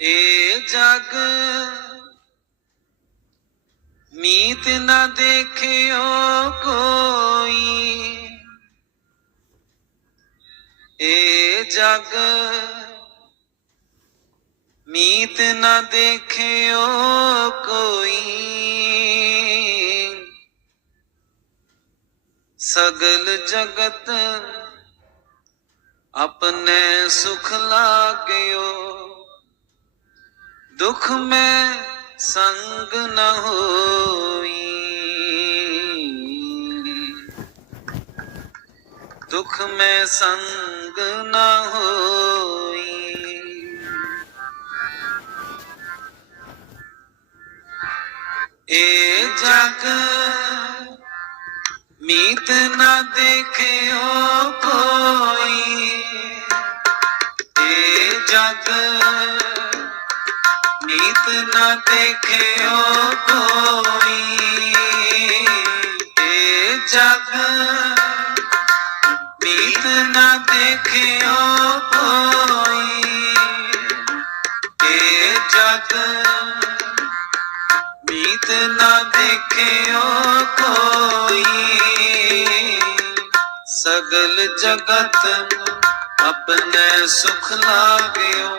ਏ ਜਗ ਮੀਤ ਨਾ ਦੇਖਿਓ ਕੋਈ ਏ ਜਗ ਮੀਤ ਨਾ ਦੇਖਿਓ ਕੋਈ ਸਗਲ ਜਗਤ ਆਪਣੇ ਸੁਖ ਲਾਗਿਓ ਦੁਖ ਮੈਂ ਸੰਗ ਨ ਹੋਈ। ਦੁਖ ਮੈਂ ਸੰਗ ਨ ਹੋਈ। ਏ ਜਗ ਮੀਤ ਨਾ ਦੇਖਿਓ ਦੇਖਿਓ ਕੋਈ ਏ ਜਗ। ਨੀਤ ਨਾ ਦੇਖਿਓ ਕੋਈ ਏ ਜਗ। ਨੀਤ ਨਾ ਦੇਖਿਓ ਕੋਈ। ਸਗਲ ਜਗਤ ਆਪਣੇ ਸੁਖ ਲਾਗਿਓ।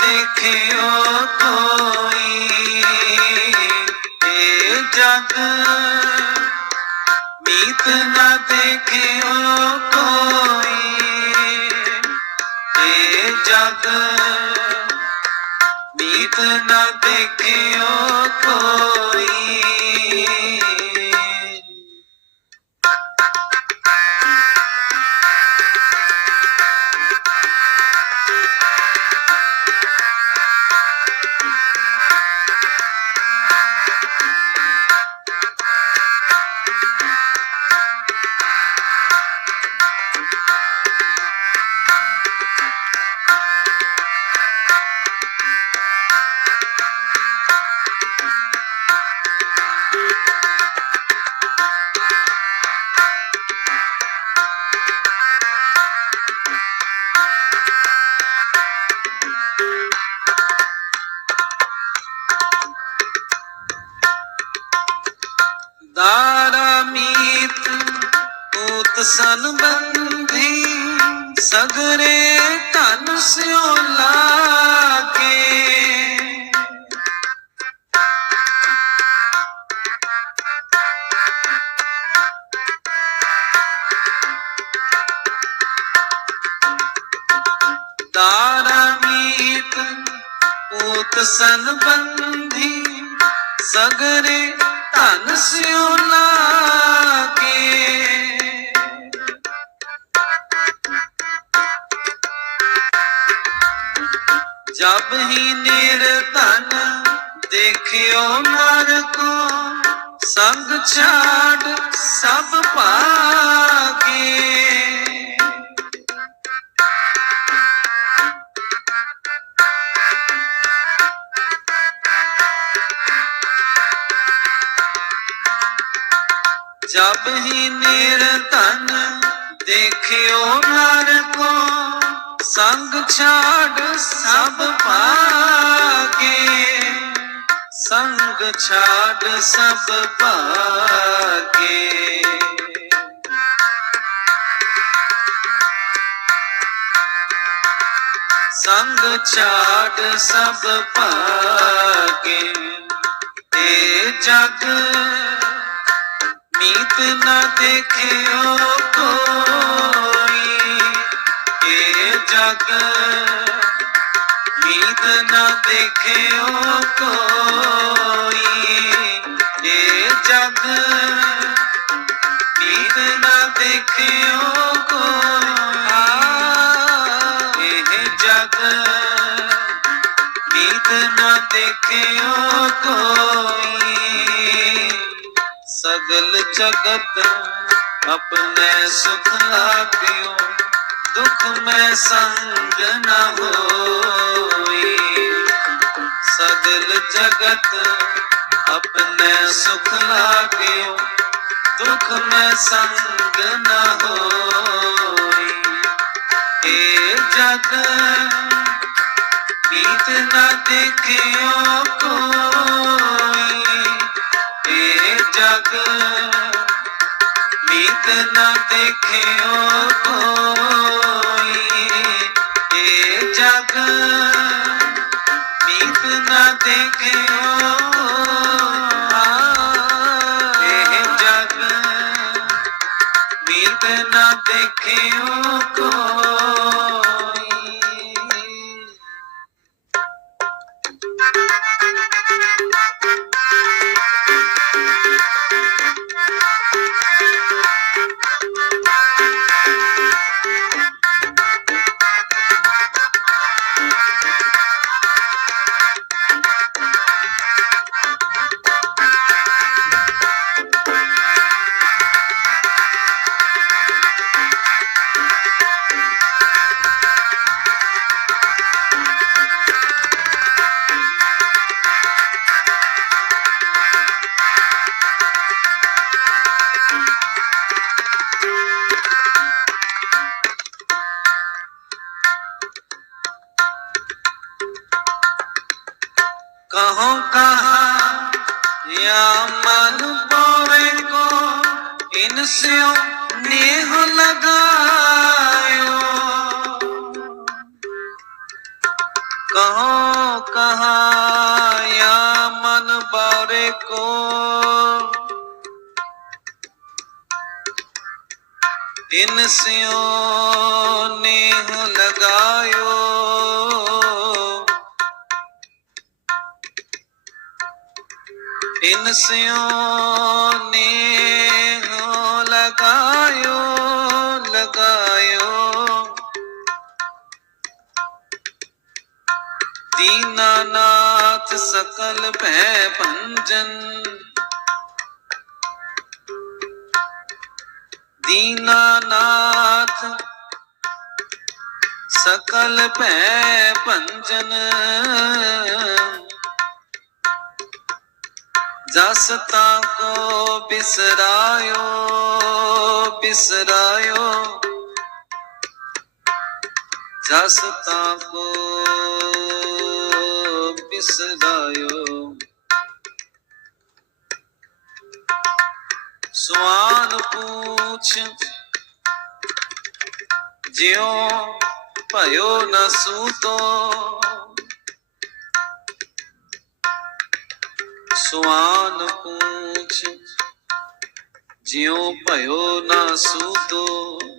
ਦੇਖਿਓ ਕੋਈ ਏ ਜਗ। ਮੀਤ ਨਾ ਦੇਖਿਓ ਕੋਈ ਏ ਜਗ। ਮੀਤ ਨਾ ਦੇਖਿਓ ਕੋਈ ਦਾਰਾ ਮੀਤ ਪੂਤ ਸੰਬੰਧੀ ਸਗਰੇ ਧਨ ਸਿਓ ਲਾਗੇ ਦਾਰਾ ਮੀਤ ਪੂਤ ਸੰਬੰਧੀ ਸਗਰੇ ਧਨ ਸਿਓ ਲਾਗੇ ਜਬ ਹੀ ਨਿਰਧਨ ਦੇਖਿਓ ਨਰ ਕੋ ਸੰਗ ਛਾੜ ਸਭ ਭਾਗੇ ਜਬ ਹੀ ਨਿਰਧਨ ਦੇਖਿਓ ਨਰ ਕੋ, ਸੰਗ ਛਾੜ ਸਭ ਭਾਗੇ। ਸੰਗ ਛਾੜ ਸਭ ਭਾਗੇ। ਸੰਗ ਛਾੜ ਸਭ ਭਾਗੇ। ਏ ਜਗ ਮੀਤ ਨਾ ਦੇਖਿਓ ਕੋਈ, ਇਹ ਜਗ ਮੀਤ ਨਾ ਦੇਖਿਓ ਕੋਈ, ਇਹ ਜਗ ਮੀਤ ਨਾ ਦੇਖਿਓ ਕੋਈ, ਇਹ ਜਗ ਨੀਤ ਨਾ ਦੇਖਿਓ ਕੋਈ। ਸਗਲ ਜਗਤ ਆਪਣੇ ਸੁਖ ਲਾਗਿਓ ਦੁਖ ਮੈਂ ਸੰਗ ਨਾ ਹੋਈ ਸਗਲ ਜਗਤ ਆਪਣੇ ਸੁਖ ਲਾਗਿਓ ਦੁਖ ਮੈਂ ਸੰਗ ਨਾ ਹੋਈ ਏ ਜਗ ਨੀਤ ਨਾ ਦੇਖਿਓ ਜਗ ਨੀਤ ਨਾ ਦੇਖਿਓ। ਸਿਉ ਨੇਹ ਲਗਾਇਓ। ਕਹੋ ਕਹਾਇਆ ਮਨ ਬਾਰੇ ਕੋ। ਦਿਨ ਸਿਉ ਨੇਹ ਲਗਾਇਓ। ਦਿਨ ਸਿਉ ਨੇ ਨਾਥ ਸਕਲ ਭੈ ਭੰਜਨ ਦੀਨਾਨਾਥ ਸਕਲ ਭੈ ਭੰਜਨ ਜਸ ਤਾ ਕੋ ਬਿਸਰਾਇਓ ਬਿਸਰਾਇਓ ਜਸ ਤਾ ਕੋ Suano Kunti, Dio Paiô Nasuto. Suano Kunti, Dio Paiô Nasuto.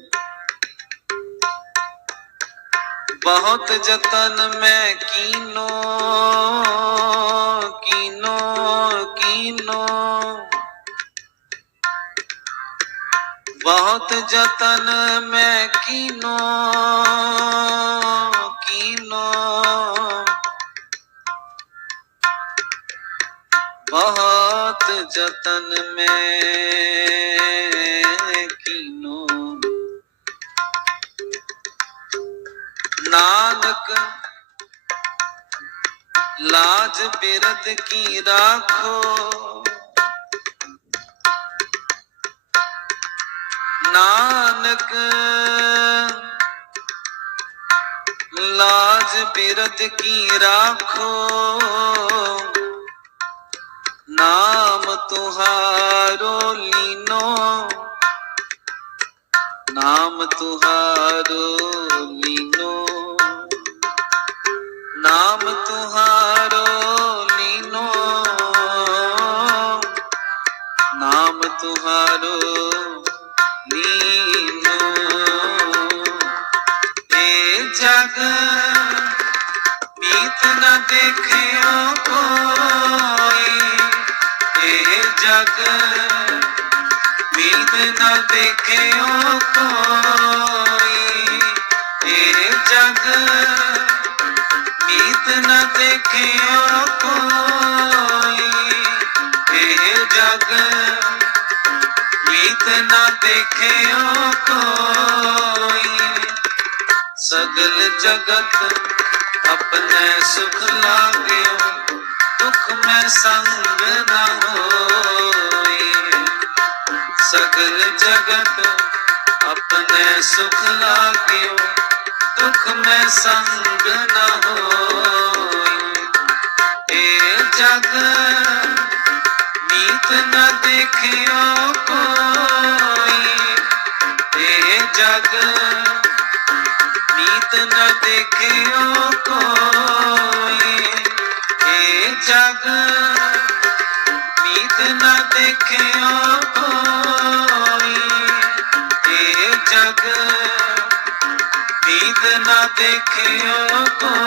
बहुत जतन मैं कीनो कीनो कीनो। बहुत जतन मैं कीनो कीनो। बहुत जतन में नानक लाज बिरद की राखो नानक लाज बिरद की राखो नाम तुहारो लीनो नाम तुहारो ਨਾਮ ਤੁਹਾਰੋ ਲੀਨੋ ਨਾਮ ਤੁਹਾਰੋ ਲੀਨੋ ਏ ਜਗ ਮੀਤ ਨਾ ਦੇਖਿਓ ਕੋਈ। ਏ ਜਗ ਮੀਤ ਨਾ ਦੇਖਿਓ ਕੋਈ। ਏ ਜਗ ਜਗਤ ਨਾ ਦੇਖਿਓ ਕੋਈ। ਇਹ ਜਗ ਮੀਤ ਨਾ ਦੇਖਿਓ ਕੋਈ। ਸਗਲ ਜਗਤ ਆਪਣੇ ਸੁਖ ਲਾਗਿਓ, ਦੁਖ ਮੈਂ ਸੰਗ ਨਾ ਹੋਈ। ਸਗਲ ਜਗਤ ਆਪਣੇ ਸੁਖ ਲਾਗਿਓ, ਦੁਖ ਮੈਂ ਸੰਗ ਨਾ ਹੋਈ ਨੀਤ ਨਾ ਦੇਖਿਓ ਕੋਈ ਇਹ ਜਗ। ਨੀਤ ਨਾ ਦੇਖਿਓ ਕੋਈ ਇਹ ਜਗ। ਨੀਤ ਨਾ ਦੇਖਿਓ ਕੋਈ ਇਹ ਜਗ। ਨੀਤ ਨਾ ਦੇਖਿਓ ਕੋਈ।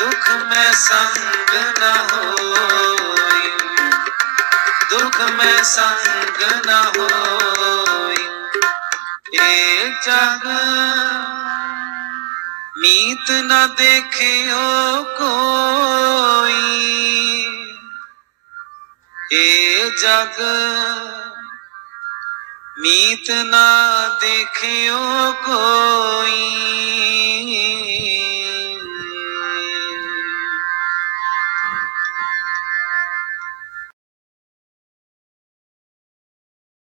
ਦੁਖ ਮੈਂ ਸੰਗ ਨ ਹੋਈ। ਦੁਖ ਮੈਂ ਸੰਗ ਨਾ ਹੋਈ। ਇਹ ਜਗ ਨੀਤ ਨਾ ਦੇਖਿਓ ਕੋਈ। ਏ ਜਗ ਮੀਤ ਨਾ ਦੇਖਿਓ ਕੋਈ।